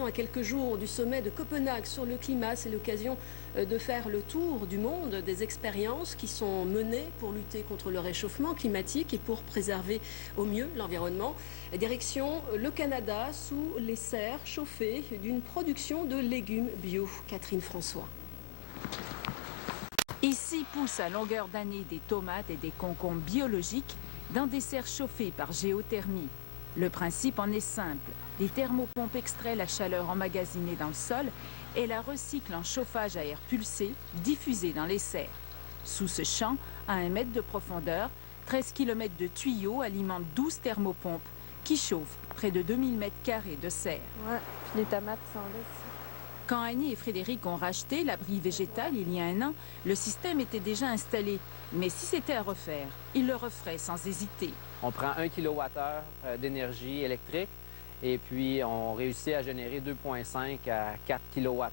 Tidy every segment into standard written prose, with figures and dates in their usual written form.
pourtant à quelques jours du sommet de Copenhague sur le climat. C'est l'occasion de faire le tour du monde des expériences qui sont menées pour lutter contre le réchauffement climatique et pour préserver au mieux l'environnement. Direction le Canada sous les serres chauffées d'une production de légumes bio. Catherine François. Ici poussent à longueur d'année des tomates et des concombres biologiques dans des serres chauffées par géothermie. Le principe en est simple. Des thermopompes extraient la chaleur emmagasinée dans le sol et la recyclent en chauffage à air pulsé diffusé dans les serres. Sous ce champ, à 1 mètre de profondeur, 13 km de tuyaux alimentent 12 thermopompes qui chauffent près de 2000 m² de serre. Ouais, puis les tomates sont là aussi. Quand Annie et Frédéric ont racheté l'abri végétal il y a 1 an, le système était déjà installé. Mais si c'était à refaire, ils le referaient sans hésiter. On prend 1 kWh d'énergie électrique et puis on réussit à générer 2,5 à 4 kWh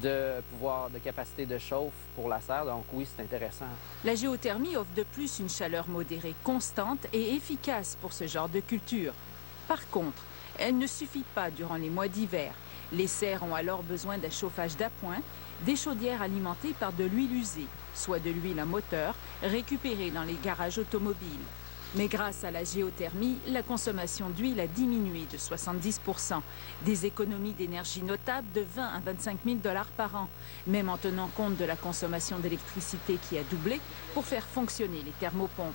de pouvoir de capacité de chauffe pour la serre. Donc oui, c'est intéressant. La géothermie offre de plus une chaleur modérée constante et efficace pour ce genre de culture. Par contre, elle ne suffit pas durant les mois d'hiver. Les serres ont alors besoin d'un chauffage d'appoint, des chaudières alimentées par de l'huile usée, soit de l'huile à moteur, récupérée dans les garages automobiles. Mais grâce à la géothermie, la consommation d'huile a diminué de 70%. Des économies d'énergie notables de 20 à 25 000 $ par an, même en tenant compte de la consommation d'électricité qui a doublé pour faire fonctionner les thermopompes.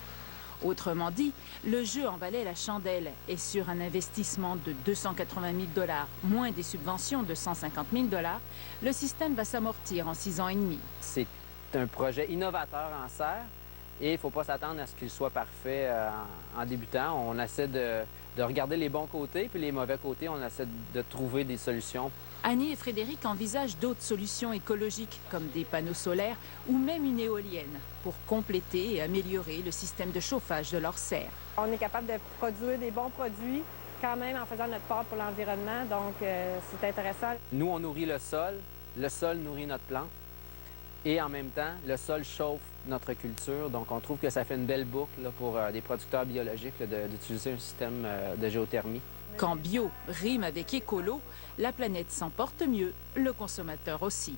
Autrement dit, le jeu en valait la chandelle et sur un investissement de 280 000 $, moins des subventions de 150 000 $, le système va s'amortir en 6 ans et demi. C'est un projet innovateur en serre et il ne faut pas s'attendre à ce qu'il soit parfait en débutant. On essaie de regarder les bons côtés puis les mauvais côtés, on essaie de trouver des solutions. Annie et Frédéric envisagent d'autres solutions écologiques, comme des panneaux solaires ou même une éolienne, pour compléter et améliorer le système de chauffage de leurs serres. On est capable de produire des bons produits quand même en faisant notre part pour l'environnement, donc c'est intéressant. Nous, on nourrit le sol nourrit notre plante et en même temps, le sol chauffe notre culture. Donc on trouve que ça fait une belle boucle là, pour des producteurs biologiques d'utiliser un système de géothermie. Quand bio rime avec écolo, la planète s'en porte mieux, le consommateur aussi.